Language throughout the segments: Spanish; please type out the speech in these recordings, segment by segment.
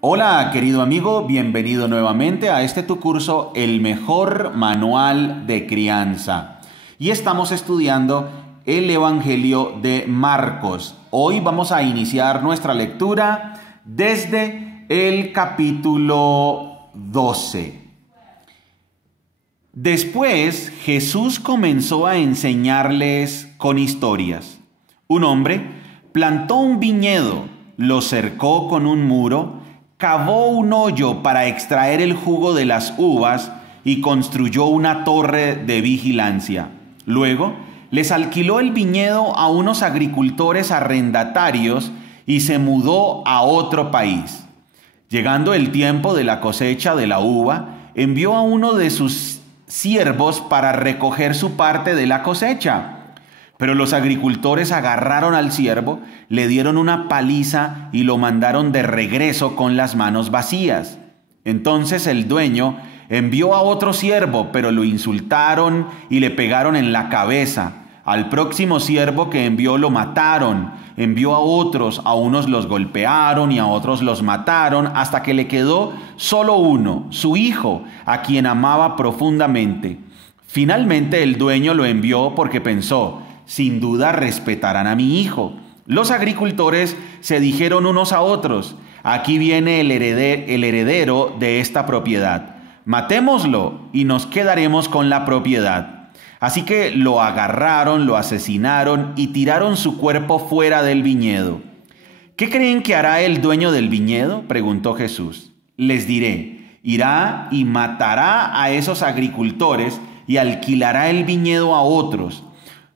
Hola, querido amigo, bienvenido nuevamente a este tu curso, El Mejor Manual de Crianza. Y estamos estudiando el Evangelio de Marcos. Hoy vamos a iniciar nuestra lectura desde el capítulo 12. Después Jesús comenzó a enseñarles con historias. Un hombre plantó un viñedo, lo cercó con un muro, cavó un hoyo para extraer el jugo de las uvas y construyó una torre de vigilancia. Luego les alquiló el viñedo a unos agricultores arrendatarios y se mudó a otro país. Llegando el tiempo de la cosecha de la uva, envió a uno de sus siervos para recoger su parte de la cosecha. Pero los agricultores agarraron al siervo, le dieron una paliza y lo mandaron de regreso con las manos vacías. Entonces el dueño envió a otro siervo, pero lo insultaron y le pegaron en la cabeza. Al próximo siervo que envió lo mataron. Envió a otros, a unos los golpearon y a otros los mataron, hasta que le quedó solo uno, su hijo, a quien amaba profundamente. Finalmente el dueño lo envió porque pensó: sin duda respetarán a mi hijo. Los agricultores se dijeron unos a otros: aquí viene el heredero de esta propiedad. Matémoslo y nos quedaremos con la propiedad. Así que lo agarraron, lo asesinaron y tiraron su cuerpo fuera del viñedo. ¿Qué creen que hará el dueño del viñedo?, preguntó Jesús. Les diré: irá y matará a esos agricultores y alquilará el viñedo a otros.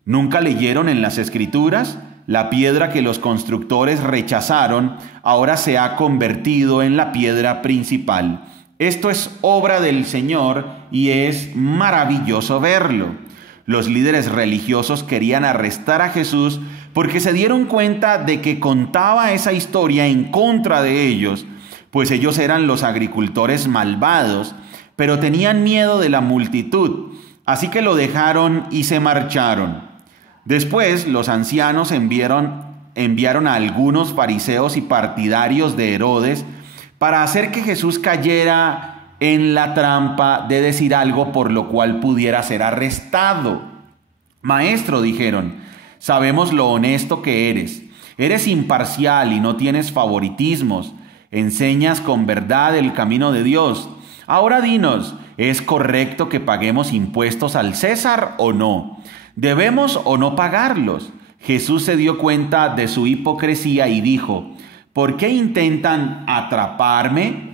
¿Nunca leyeron en las Escrituras? La piedra que los constructores rechazaron ahora se ha convertido en la piedra principal. Esto es obra del Señor y es maravilloso verlo. Los líderes religiosos querían arrestar a Jesús porque se dieron cuenta de que contaba esa historia en contra de ellos, pues ellos eran los agricultores malvados, pero tenían miedo de la multitud, así que lo dejaron y se marcharon. Después los ancianos enviaron a algunos fariseos y partidarios de Herodes para hacer que Jesús cayera en la trampa de decir algo por lo cual pudiera ser arrestado. Maestro, dijeron, sabemos lo honesto que eres. Eres imparcial y no tienes favoritismos. Enseñas con verdad el camino de Dios. Ahora dinos, ¿es correcto que paguemos impuestos al César o no? ¿Debemos o no pagarlos? Jesús se dio cuenta de su hipocresía y dijo: ¿por qué intentan atraparme?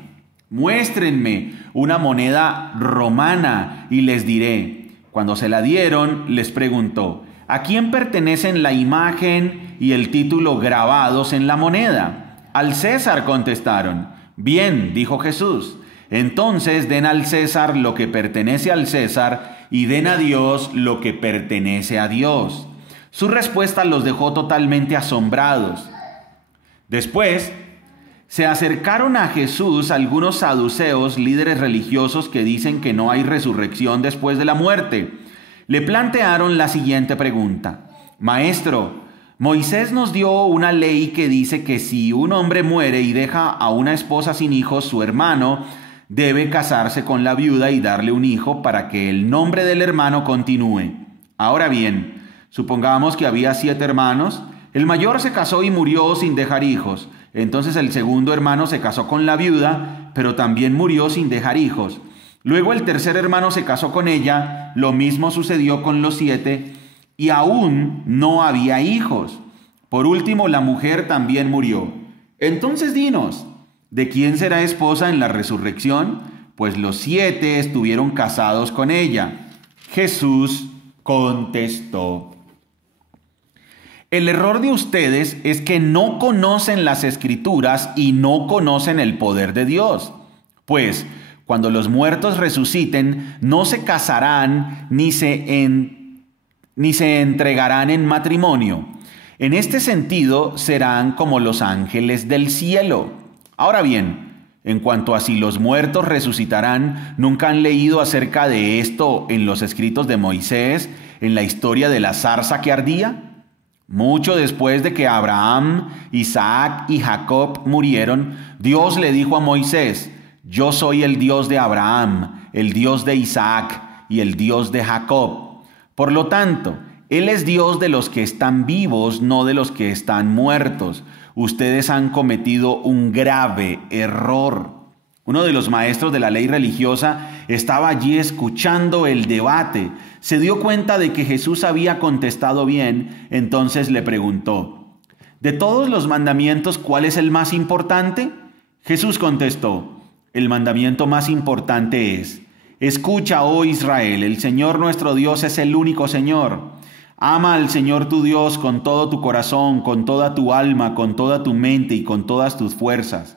Muéstrenme una moneda romana y les diré. Cuando se la dieron, les preguntó: ¿a quién pertenecen la imagen y el título grabados en la moneda? Al César, contestaron. Bien, dijo Jesús. Entonces den al César lo que pertenece al César y den a Dios lo que pertenece a Dios. Su respuesta los dejó totalmente asombrados. Después se acercaron a Jesús algunos saduceos, líderes religiosos que dicen que no hay resurrección después de la muerte. Le plantearon la siguiente pregunta: Maestro, Moisés nos dio una ley que dice que si un hombre muere y deja a una esposa sin hijos, su hermano debe casarse con la viuda y darle un hijo para que el nombre del hermano continúe. Ahora bien, supongamos que había 7 hermanos. El mayor se casó y murió sin dejar hijos. Entonces el segundo hermano se casó con la viuda, pero también murió sin dejar hijos. Luego el tercer hermano se casó con ella. Lo mismo sucedió con los 7 y aún no había hijos. Por último, la mujer también murió. Entonces dinos, ¿de quién será esposa en la resurrección? Pues los 7 estuvieron casados con ella. Jesús contestó: el error de ustedes es que no conocen las Escrituras y no conocen el poder de Dios. Pues cuando los muertos resuciten, no se casarán ni se entregarán en matrimonio. En este sentido, serán como los ángeles del cielo. Ahora bien, en cuanto a si los muertos resucitarán, ¿nunca han leído acerca de esto en los escritos de Moisés, en la historia de la zarza que ardía? Mucho después de que Abraham, Isaac y Jacob murieron, Dios le dijo a Moisés: Yo soy el Dios de Abraham, el Dios de Isaac y el Dios de Jacob. Por lo tanto, Él es Dios de los que están vivos, no de los que están muertos. Ustedes han cometido un grave error. Uno de los maestros de la ley religiosa estaba allí escuchando el debate. Se dio cuenta de que Jesús había contestado bien, entonces le preguntó: ¿de todos los mandamientos cuál es el más importante? Jesús contestó: el mandamiento más importante es: escucha, oh Israel, el Señor nuestro Dios es el único Señor. Ama al Señor tu Dios con todo tu corazón, con toda tu alma, con toda tu mente y con todas tus fuerzas.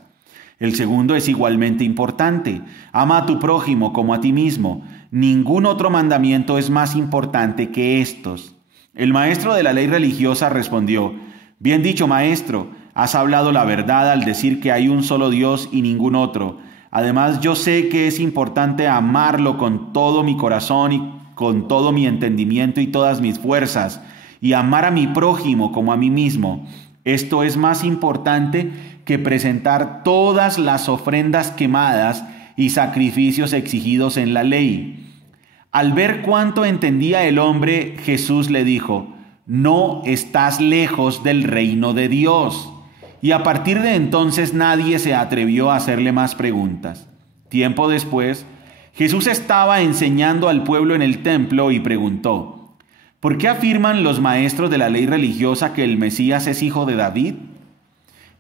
El segundo es igualmente importante: ama a tu prójimo como a ti mismo. Ningún otro mandamiento es más importante que estos. El maestro de la ley religiosa respondió: bien dicho, maestro, has hablado la verdad al decir que hay un solo Dios y ningún otro. Además, yo sé que es importante amarlo con todo mi corazón y con todo mi entendimiento y todas mis fuerzas, y amar a mi prójimo como a mí mismo. Esto es más importante que presentar todas las ofrendas quemadas y sacrificios exigidos en la ley. Al ver cuánto entendía el hombre, Jesús le dijo: no estás lejos del reino de Dios. Y a partir de entonces nadie se atrevió a hacerle más preguntas. Tiempo después, Jesús estaba enseñando al pueblo en el templo y preguntó: ¿por qué afirman los maestros de la ley religiosa que el Mesías es hijo de David?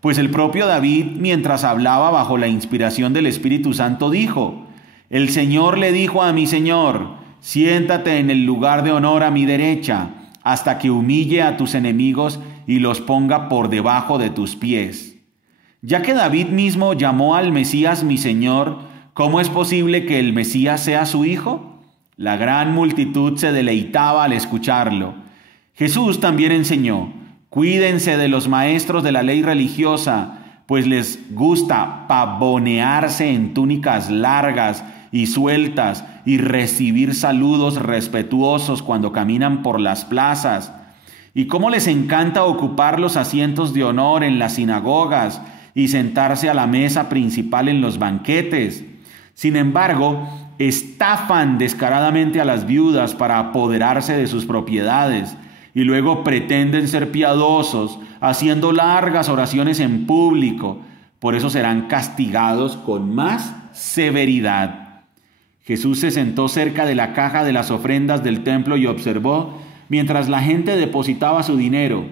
Pues el propio David, mientras hablaba bajo la inspiración del Espíritu Santo, dijo: el Señor le dijo a mi Señor: siéntate en el lugar de honor a mi derecha, hasta que humille a tus enemigos y los ponga por debajo de tus pies. Ya que David mismo llamó al Mesías mi Señor, ¿cómo es posible que el Mesías sea su hijo? La gran multitud se deleitaba al escucharlo. Jesús también enseñó: cuídense de los maestros de la ley religiosa, pues les gusta pavonearse en túnicas largas y sueltas y recibir saludos respetuosos cuando caminan por las plazas. Y cómo les encanta ocupar los asientos de honor en las sinagogas y sentarse a la mesa principal en los banquetes. Sin embargo, estafan descaradamente a las viudas para apoderarse de sus propiedades y luego pretenden ser piadosos haciendo largas oraciones en público. Por eso serán castigados con más severidad. Jesús se sentó cerca de la caja de las ofrendas del templo y observó mientras la gente depositaba su dinero.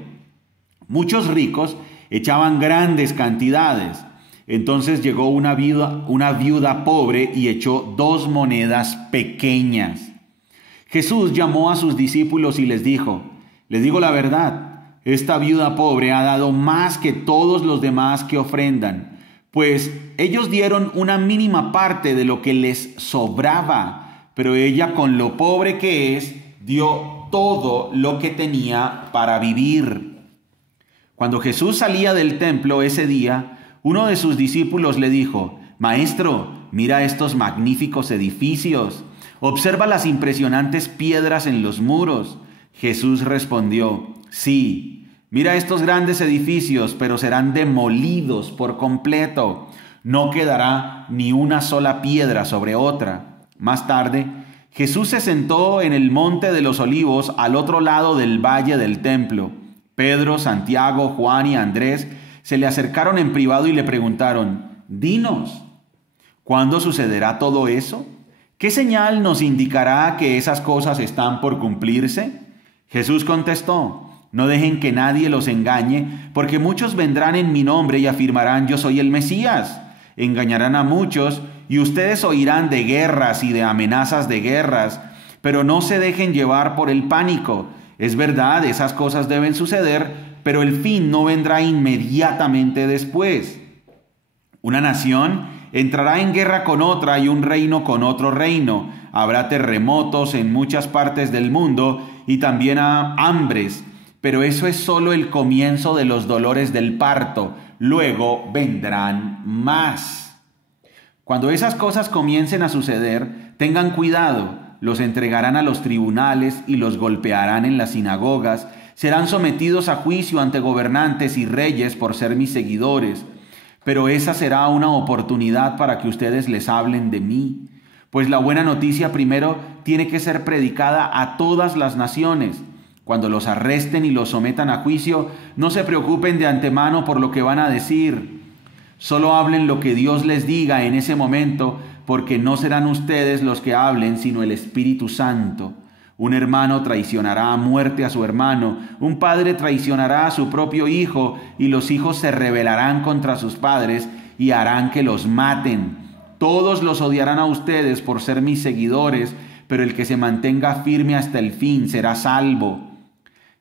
Muchos ricos echaban grandes cantidades. Entonces llegó una viuda pobre y echó 2 monedas pequeñas. Jesús llamó a sus discípulos y les dijo: les digo la verdad, esta viuda pobre ha dado más que todos los demás que ofrendan, pues ellos dieron una mínima parte de lo que les sobraba, pero ella, con lo pobre que es, dio todo lo que tenía para vivir. Cuando Jesús salía del templo ese día, uno de sus discípulos le dijo: maestro, mira estos magníficos edificios, observa las impresionantes piedras en los muros. Jesús respondió: sí, mira estos grandes edificios, pero serán demolidos por completo. No quedará ni una sola piedra sobre otra. Más tarde, Jesús se sentó en el monte de los Olivos al otro lado del valle del templo. Pedro, Santiago, Juan y Andrés se le acercaron en privado y le preguntaron: dinos, ¿cuándo sucederá todo eso? ¿Qué señal nos indicará que esas cosas están por cumplirse? Jesús contestó: no dejen que nadie los engañe, porque muchos vendrán en mi nombre y afirmarán: yo soy el Mesías. Engañarán a muchos y ustedes oirán de guerras y de amenazas de guerras, pero no se dejen llevar por el pánico. Es verdad, esas cosas deben suceder, pero el fin no vendrá inmediatamente después. Una nación entrará en guerra con otra y un reino con otro reino. Habrá terremotos en muchas partes del mundo y también hambres, pero eso es solo el comienzo de los dolores del parto. Luego vendrán más. Cuando esas cosas comiencen a suceder, tengan cuidado. Los entregarán a los tribunales y los golpearán en las sinagogas. Serán sometidos a juicio ante gobernantes y reyes por ser mis seguidores. Pero esa será una oportunidad para que ustedes les hablen de mí. Pues la buena noticia primero tiene que ser predicada a todas las naciones. Cuando los arresten y los sometan a juicio, no se preocupen de antemano por lo que van a decir. Solo hablen lo que Dios les diga en ese momento, porque no serán ustedes los que hablen, sino el Espíritu Santo. Un hermano traicionará a muerte a su hermano, un padre traicionará a su propio hijo, y los hijos se rebelarán contra sus padres y harán que los maten. Todos los odiarán a ustedes por ser mis seguidores, pero el que se mantenga firme hasta el fin será salvo.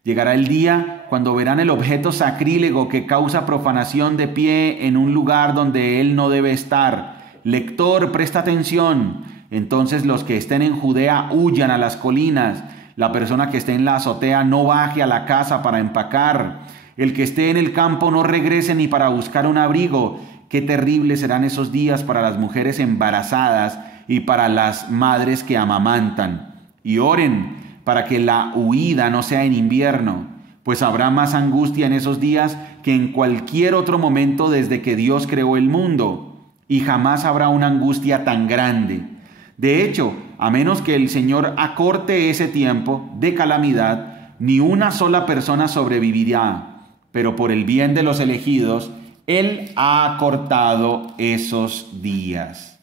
Llegará el día cuando verán el objeto sacrílego que causa profanación de pie en un lugar donde él no debe estar. Lector, presta atención. Entonces los que estén en Judea huyan a las colinas. La persona que esté en la azotea no baje a la casa para empacar. El que esté en el campo no regrese ni para buscar un abrigo. Qué terribles serán esos días para las mujeres embarazadas y para las madres que amamantan. Y oren para que la huida no sea en invierno, pues habrá más angustia en esos días que en cualquier otro momento desde que Dios creó el mundo, y jamás habrá una angustia tan grande. De hecho, a menos que el Señor acorte ese tiempo de calamidad, ni una sola persona sobrevivirá, pero por el bien de los elegidos, Él ha acortado esos días.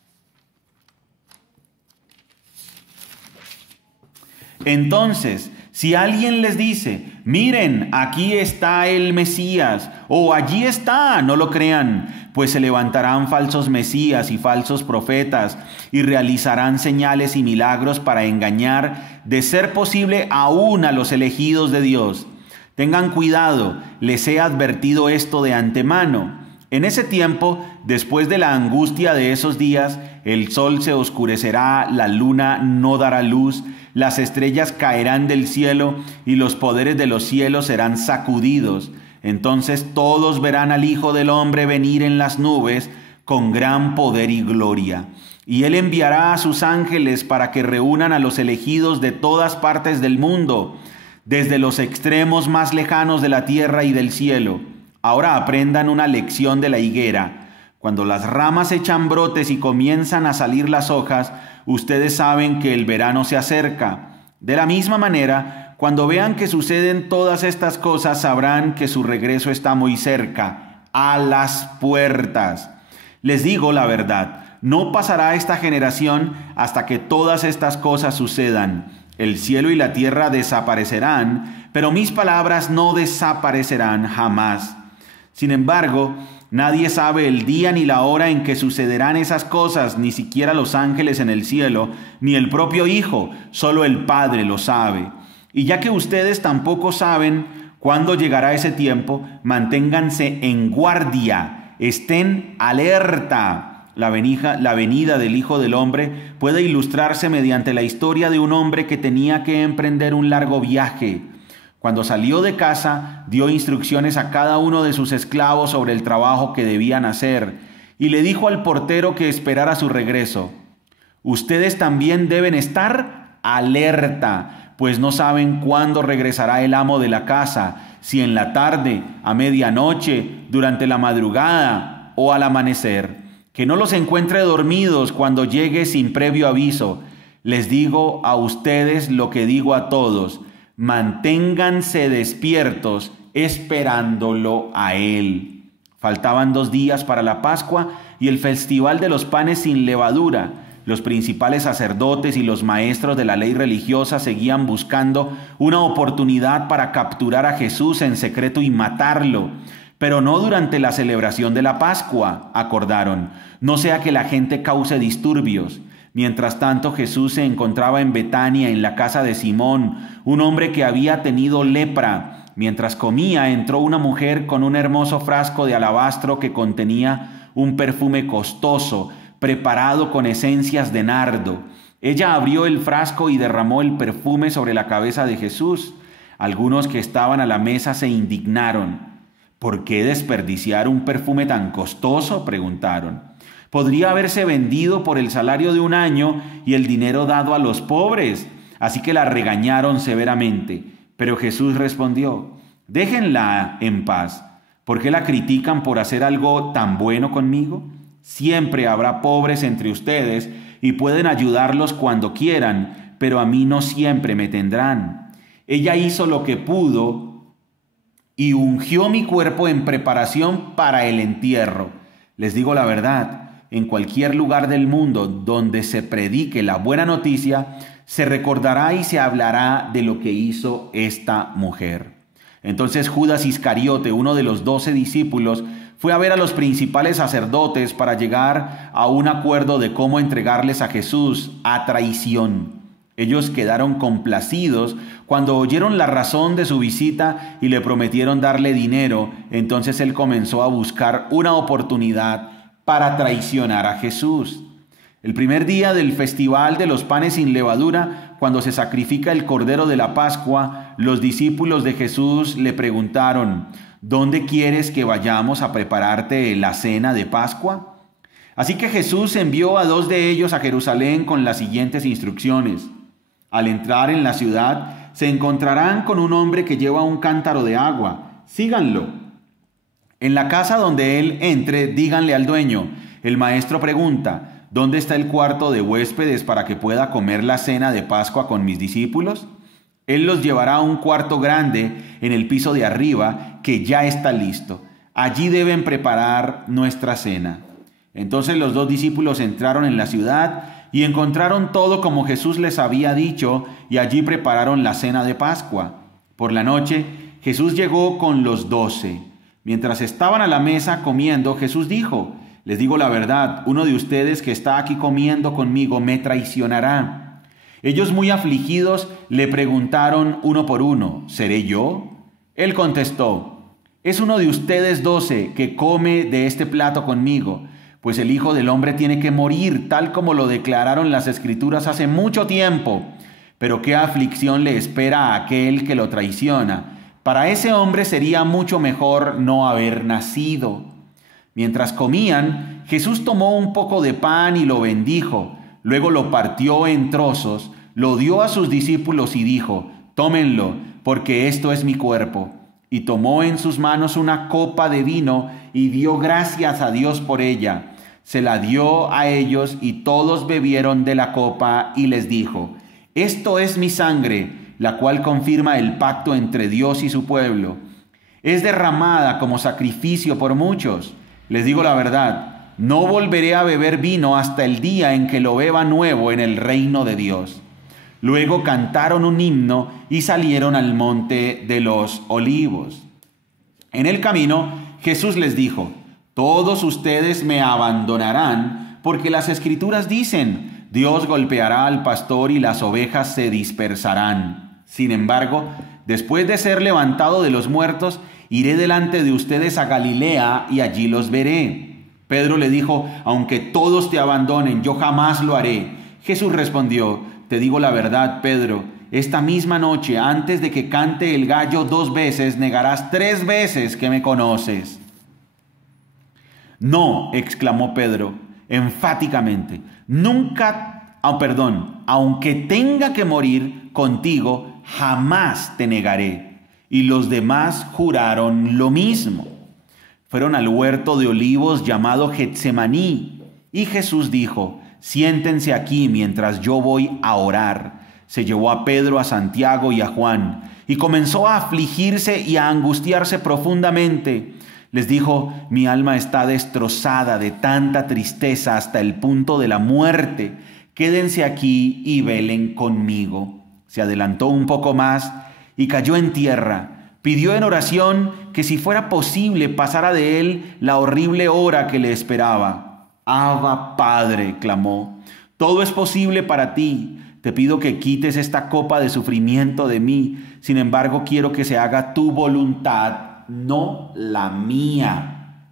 Entonces, si alguien les dice, miren, aquí está el Mesías, o allí está, no lo crean, pues se levantarán falsos mesías y falsos profetas, y realizarán señales y milagros para engañar, de ser posible, aún a los elegidos de Dios. Tengan cuidado, les he advertido esto de antemano. En ese tiempo, después de la angustia de esos días, el sol se oscurecerá, la luna no dará luz, las estrellas caerán del cielo y los poderes de los cielos serán sacudidos. Entonces todos verán al Hijo del Hombre venir en las nubes con gran poder y gloria. Y Él enviará a sus ángeles para que reúnan a los elegidos de todas partes del mundo, desde los extremos más lejanos de la tierra y del cielo. Ahora aprendan una lección de la higuera. Cuando las ramas echan brotes y comienzan a salir las hojas, ustedes saben que el verano se acerca. De la misma manera, cuando vean que suceden todas estas cosas, sabrán que su regreso está muy cerca, a las puertas. Les digo la verdad, no pasará esta generación hasta que todas estas cosas sucedan. El cielo y la tierra desaparecerán, pero mis palabras no desaparecerán jamás. Sin embargo, nadie sabe el día ni la hora en que sucederán esas cosas, ni siquiera los ángeles en el cielo, ni el propio Hijo, solo el Padre lo sabe. Y ya que ustedes tampoco saben cuándo llegará ese tiempo, manténganse en guardia, estén alerta. La venida del Hijo del Hombre puede ilustrarse mediante la historia de un hombre que tenía que emprender un largo viaje. Cuando salió de casa, dio instrucciones a cada uno de sus esclavos sobre el trabajo que debían hacer, y le dijo al portero que esperara su regreso. Ustedes también deben estar alerta, pues no saben cuándo regresará el amo de la casa, si en la tarde, a medianoche, durante la madrugada o al amanecer. Que no los encuentre dormidos cuando llegue sin previo aviso. Les digo a ustedes lo que digo a todos: manténganse despiertos esperándolo a Él. Faltaban 2 días para la Pascua y el festival de los panes sin levadura. Los principales sacerdotes y los maestros de la ley religiosa seguían buscando una oportunidad para capturar a Jesús en secreto y matarlo. Pero no durante la celebración de la Pascua, acordaron, no sea que la gente cause disturbios. Mientras tanto, Jesús se encontraba en Betania, en la casa de Simón, un hombre que había tenido lepra. Mientras comía, entró una mujer con un hermoso frasco de alabastro que contenía un perfume costoso, preparado con esencias de nardo. Ella abrió el frasco y derramó el perfume sobre la cabeza de Jesús. Algunos que estaban a la mesa se indignaron. ¿Por qué desperdiciar un perfume tan costoso?, preguntaron. Podría haberse vendido por el salario de 1 año y el dinero dado a los pobres. Así que la regañaron severamente. Pero Jesús respondió: déjenla en paz. ¿Por qué la critican por hacer algo tan bueno conmigo? Siempre habrá pobres entre ustedes y pueden ayudarlos cuando quieran, pero a mí no siempre me tendrán. Ella hizo lo que pudo y ungió mi cuerpo en preparación para el entierro. Les digo la verdad, en cualquier lugar del mundo donde se predique la buena noticia, se recordará y se hablará de lo que hizo esta mujer. Entonces Judas Iscariote, uno de los 12 discípulos, fue a ver a los principales sacerdotes para llegar a un acuerdo de cómo entregarles a Jesús a traición. Ellos quedaron complacidos cuando oyeron la razón de su visita y le prometieron darle dinero. Entonces él comenzó a buscar una oportunidad para traicionar a Jesús. El primer día del festival de los panes sin levadura, cuando se sacrifica el cordero de la Pascua, los discípulos de Jesús le preguntaron: ¿dónde quieres que vayamos a prepararte la cena de Pascua? Así que Jesús envió a 2 de ellos a Jerusalén con las siguientes instrucciones: al entrar en la ciudad, se encontrarán con un hombre que lleva un cántaro de agua. Síganlo. En la casa donde él entre, díganle al dueño: el maestro pregunta, ¿dónde está el cuarto de huéspedes para que pueda comer la cena de Pascua con mis discípulos? Él los llevará a un cuarto grande en el piso de arriba que ya está listo. Allí deben preparar nuestra cena. Entonces los 2 discípulos entraron en la ciudad y encontraron todo como Jesús les había dicho, y allí prepararon la cena de Pascua. Por la noche, Jesús llegó con los 12. Mientras estaban a la mesa comiendo, Jesús dijo: les digo la verdad, uno de ustedes que está aquí comiendo conmigo me traicionará. Ellos, muy afligidos, le preguntaron uno por uno: ¿seré yo? Él contestó: es uno de ustedes 12 que come de este plato conmigo, pues el Hijo del Hombre tiene que morir, tal como lo declararon las Escrituras hace mucho tiempo. Pero qué aflicción le espera a aquel que lo traiciona. Para ese hombre sería mucho mejor no haber nacido. Mientras comían, Jesús tomó un poco de pan y lo bendijo. Luego lo partió en trozos, lo dio a sus discípulos y dijo: tómenlo, porque esto es mi cuerpo. Y tomó en sus manos una copa de vino y dio gracias a Dios por ella. Se la dio a ellos y todos bebieron de la copa, y les dijo: esto es mi sangre, la cual confirma el pacto entre Dios y su pueblo. Es derramada como sacrificio por muchos. Les digo la verdad, no volveré a beber vino hasta el día en que lo beba nuevo en el reino de Dios. Luego cantaron un himno y salieron al monte de los Olivos. En el camino, Jesús les dijo: todos ustedes me abandonarán, porque las Escrituras dicen: Dios golpeará al pastor y las ovejas se dispersarán. Sin embargo, después de ser levantado de los muertos, iré delante de ustedes a Galilea y allí los veré. Pedro le dijo: aunque todos te abandonen, yo jamás lo haré. Jesús respondió: te digo la verdad, Pedro, esta misma noche, antes de que cante el gallo 2 veces, negarás 3 veces que me conoces. No, exclamó Pedro enfáticamente, aunque tenga que morir contigo, jamás te negaré. Y los demás juraron lo mismo. Fueron al huerto de olivos llamado Getsemaní, y Jesús dijo: siéntense aquí mientras yo voy a orar. Se llevó a Pedro, a Santiago y a Juan, y comenzó a afligirse y a angustiarse profundamente. Les dijo: mi alma está destrozada de tanta tristeza hasta el punto de la muerte. Quédense aquí y velen conmigo. Se adelantó un poco más y cayó en tierra. Pidió en oración que si fuera posible pasara de él la horrible hora que le esperaba. Abba, Padre, clamó, todo es posible para ti. Te pido que quites esta copa de sufrimiento de mí. Sin embargo, quiero que se haga tu voluntad, no la mía.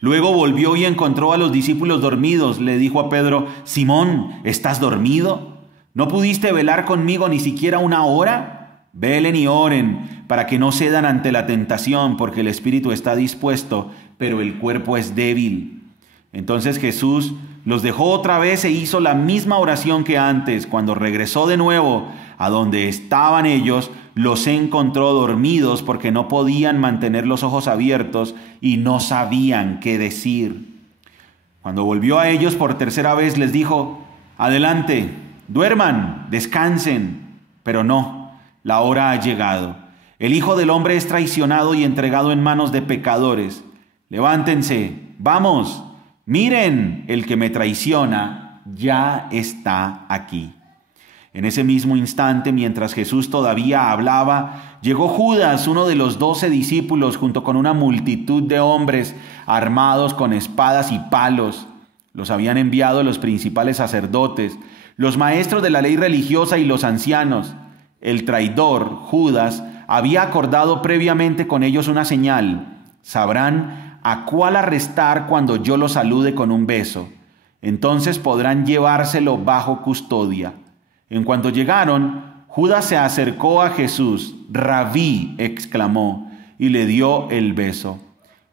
Luego volvió y encontró a los discípulos dormidos. Le dijo a Pedro: Simón, ¿estás dormido? ¿No pudiste velar conmigo ni siquiera 1 hora? Velen y oren para que no cedan ante la tentación, porque el espíritu está dispuesto, pero el cuerpo es débil. Entonces Jesús los dejó otra vez e hizo la misma oración que antes. Cuando regresó de nuevo a donde estaban ellos, los encontró dormidos porque no podían mantener los ojos abiertos y no sabían qué decir. Cuando volvió a ellos por tercera vez les dijo: adelante, duerman, descansen. Pero no, la hora ha llegado. El Hijo del Hombre es traicionado y entregado en manos de pecadores. Levántense, vamos, miren, el que me traiciona ya está aquí. En ese mismo instante, mientras Jesús todavía hablaba, llegó Judas, uno de los 12 discípulos, junto con una multitud de hombres armados con espadas y palos. Los habían enviado los principales sacerdotes, los maestros de la ley religiosa y los ancianos. El traidor, Judas, había acordado previamente con ellos una señal. Sabrán a cuál arrestar cuando yo los salude con un beso. Entonces podrán llevárselo bajo custodia. En cuanto llegaron, Judas se acercó a Jesús. «Rabí», exclamó, y le dio el beso.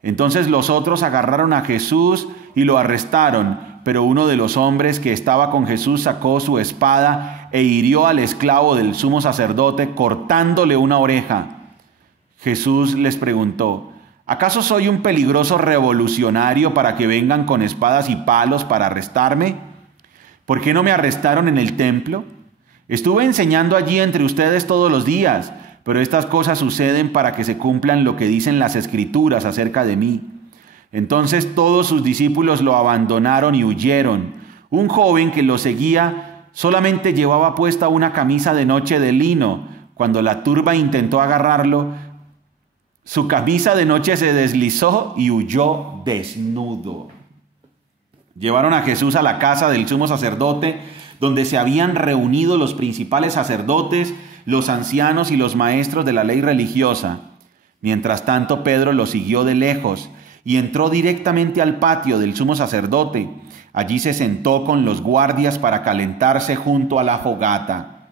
Entonces los otros agarraron a Jesús y lo arrestaron, pero uno de los hombres que estaba con Jesús sacó su espada e hirió al esclavo del sumo sacerdote, cortándole una oreja. Jesús les preguntó: ¿acaso soy un peligroso revolucionario para que vengan con espadas y palos para arrestarme? ¿Por qué no me arrestaron en el templo? Estuve enseñando allí entre ustedes todos los días, pero estas cosas suceden para que se cumplan lo que dicen las Escrituras acerca de mí. Entonces todos sus discípulos lo abandonaron y huyeron. Un joven que lo seguía solamente llevaba puesta una camisa de noche de lino. Cuando la turba intentó agarrarlo, su camisa de noche se deslizó y huyó desnudo. Llevaron a Jesús a la casa del sumo sacerdote, donde se habían reunido los principales sacerdotes, los ancianos y los maestros de la ley religiosa. Mientras tanto, Pedro lo siguió de lejos y entró directamente al patio del sumo sacerdote. Allí se sentó con los guardias para calentarse junto a la fogata.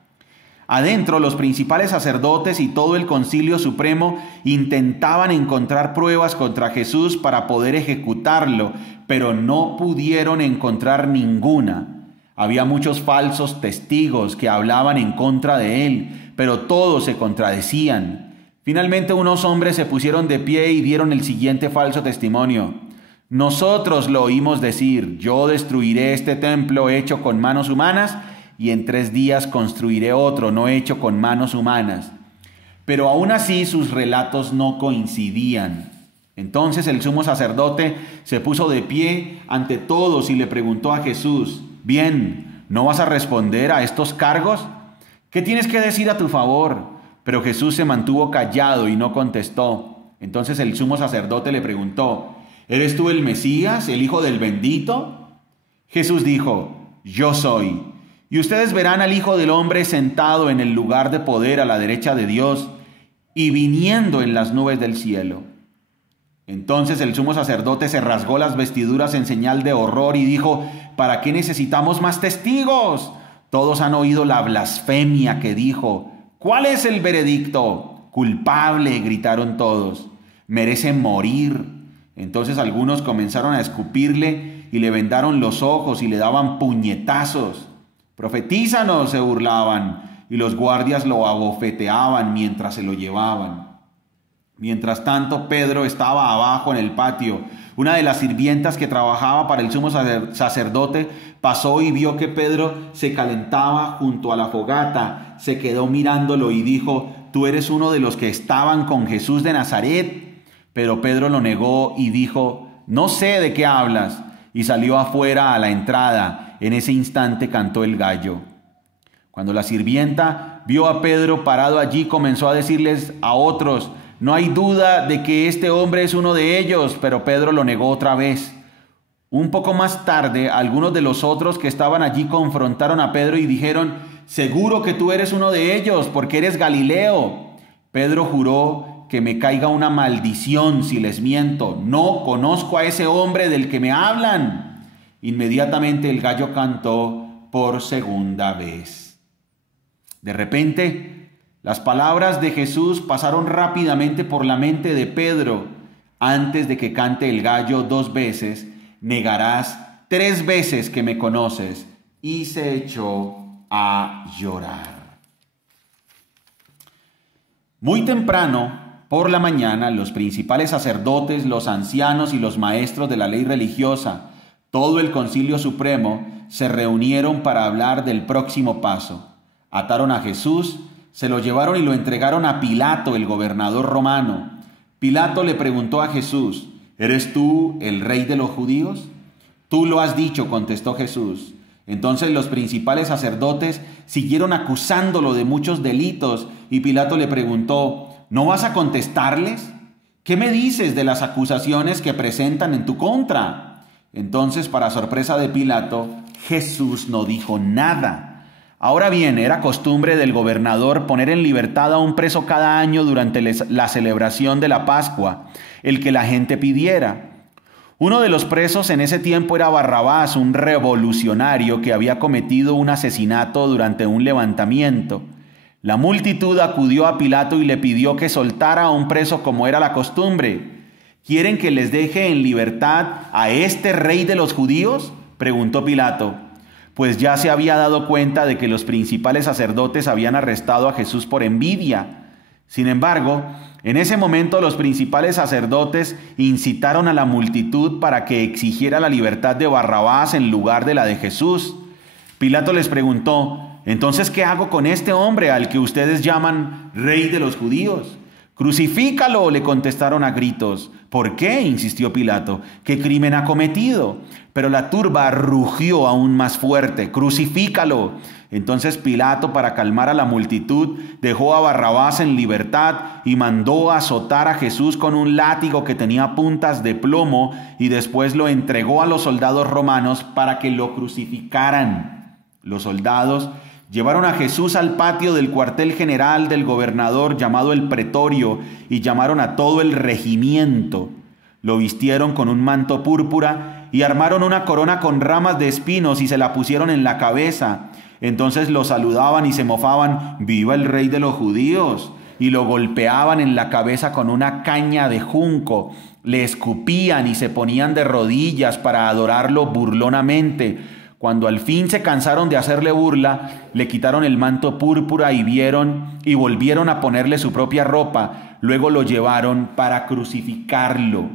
Adentro, los principales sacerdotes y todo el concilio supremo intentaban encontrar pruebas contra Jesús para poder ejecutarlo, pero no pudieron encontrar ninguna. Había muchos falsos testigos que hablaban en contra de él, pero todos se contradecían. Finalmente unos hombres se pusieron de pie y dieron el siguiente falso testimonio: nosotros lo oímos decir, yo destruiré este templo hecho con manos humanas y en 3 días construiré otro no hecho con manos humanas. Pero aún así sus relatos no coincidían. Entonces el sumo sacerdote se puso de pie ante todos y le preguntó a Jesús: bien, ¿no vas a responder a estos cargos? ¿Qué tienes que decir a tu favor? Pero Jesús se mantuvo callado y no contestó. Entonces el sumo sacerdote le preguntó: ¿eres tú el Mesías, el Hijo del Bendito? Jesús dijo: yo soy. Y ustedes verán al Hijo del Hombre sentado en el lugar de poder a la derecha de Dios y viniendo en las nubes del cielo. Entonces el sumo sacerdote se rasgó las vestiduras en señal de horror y dijo: ¿para qué necesitamos más testigos? Todos han oído la blasfemia que dijo. ¿Cuál es el veredicto? Culpable, gritaron todos. Merece morir. Entonces algunos comenzaron a escupirle y le vendaron los ojos y le daban puñetazos. Profetízanos, se burlaban, y los guardias lo abofeteaban mientras se lo llevaban. Mientras tanto, Pedro estaba abajo en el patio. Una de las sirvientas que trabajaba para el sumo sacerdote pasó y vio que Pedro se calentaba junto a la fogata. Se quedó mirándolo y dijo: tú eres uno de los que estaban con Jesús de Nazaret. Pero Pedro lo negó y dijo: no sé de qué hablas. Y salió afuera a la entrada. En ese instante cantó el gallo. Cuando la sirvienta vio a Pedro parado allí, comenzó a decirles a otros: no hay duda de que este hombre es uno de ellos. Pero Pedro lo negó otra vez. Un poco más tarde, algunos de los otros que estaban allí confrontaron a Pedro y dijeron: seguro que tú eres uno de ellos, porque eres Galileo. Pedro juró: que me caiga una maldición si les miento. No conozco a ese hombre del que me hablan. Inmediatamente el gallo cantó por segunda vez. De repente, las palabras de Jesús pasaron rápidamente por la mente de Pedro. Antes de que cante el gallo 2 veces, negarás 3 veces que me conoces. Y se echó a llorar. Muy temprano, por la mañana, los principales sacerdotes, los ancianos y los maestros de la ley religiosa, todo el Concilio Supremo, se reunieron para hablar del próximo paso. Ataron a Jesús, se lo llevaron y lo entregaron a Pilato, el gobernador romano. Pilato le preguntó a Jesús: ¿eres tú el rey de los judíos? Tú lo has dicho, contestó Jesús. Entonces los principales sacerdotes siguieron acusándolo de muchos delitos y Pilato le preguntó: ¿no vas a contestarles? ¿Qué me dices de las acusaciones que presentan en tu contra? Entonces, para sorpresa de Pilato, Jesús no dijo nada. Ahora bien, era costumbre del gobernador poner en libertad a un preso cada año durante la celebración de la Pascua, el que la gente pidiera. Uno de los presos en ese tiempo era Barrabás, un revolucionario que había cometido un asesinato durante un levantamiento. La multitud acudió a Pilato y le pidió que soltara a un preso como era la costumbre. ¿Quieren que les deje en libertad a este rey de los judíos?, preguntó Pilato, pues ya se había dado cuenta de que los principales sacerdotes habían arrestado a Jesús por envidia. Sin embargo, en ese momento los principales sacerdotes incitaron a la multitud para que exigiera la libertad de Barrabás en lugar de la de Jesús. Pilato les preguntó: ¿entonces qué hago con este hombre al que ustedes llaman rey de los judíos? «Crucifícalo», le contestaron a gritos. «¿Por qué?», insistió Pilato. «¿Qué crimen ha cometido?». Pero la turba rugió aún más fuerte: «¡Crucifícalo!». Entonces Pilato, para calmar a la multitud, dejó a Barrabás en libertad y mandó azotar a Jesús con un látigo que tenía puntas de plomo y después lo entregó a los soldados romanos para que lo crucificaran. Los soldados llevaron a Jesús al patio del cuartel general del gobernador llamado el Pretorio y llamaron a todo el regimiento. Lo vistieron con un manto púrpura y armaron una corona con ramas de espinos y se la pusieron en la cabeza. Entonces lo saludaban y se mofaban: «¡Viva el rey de los judíos!», y lo golpeaban en la cabeza con una caña de junco, le escupían y se ponían de rodillas para adorarlo burlonamente. Cuando al fin se cansaron de hacerle burla, le quitaron el manto púrpura y volvieron a ponerle su propia ropa. Luego lo llevaron para crucificarlo.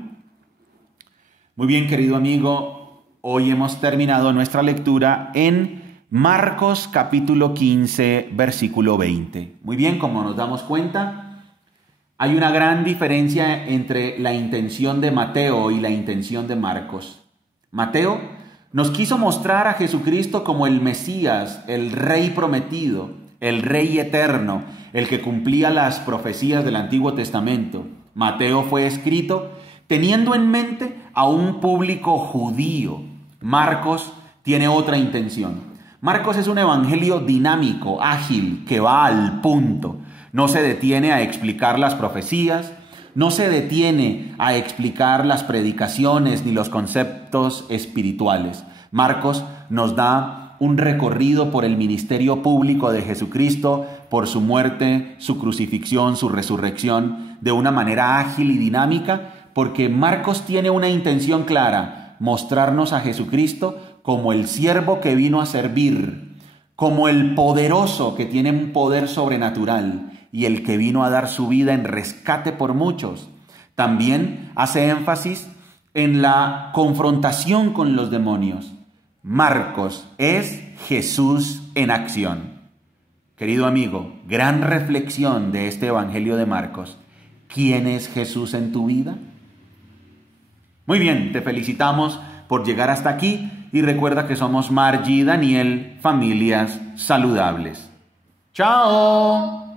Muy bien, querido amigo, hoy hemos terminado nuestra lectura en Marcos capítulo 15, versículo 20. Muy bien, como nos damos cuenta, hay una gran diferencia entre la intención de Mateo y la intención de Marcos. Mateo nos quiso mostrar a Jesucristo como el Mesías, el Rey prometido, el Rey eterno, el que cumplía las profecías del Antiguo Testamento. Mateo fue escrito teniendo en mente a un público judío. Marcos tiene otra intención. Marcos es un evangelio dinámico, ágil, que va al punto. No se detiene a explicar las profecías, no se detiene a explicar las predicaciones ni los conceptos espirituales. Marcos nos da un recorrido por el ministerio público de Jesucristo, por su muerte, su crucifixión, su resurrección, de una manera ágil y dinámica, porque Marcos tiene una intención clara: mostrarnos a Jesucristo como el siervo que vino a servir, como el poderoso que tiene un poder sobrenatural y el que vino a dar su vida en rescate por muchos. También hace énfasis en la confrontación con los demonios. Marcos es Jesús en acción. Querido amigo, gran reflexión de este evangelio de Marcos. ¿Quién es Jesús en tu vida? Muy bien, te felicitamos por llegar hasta aquí y recuerda que somos Margie y Daniel, familias saludables. ¡Chao!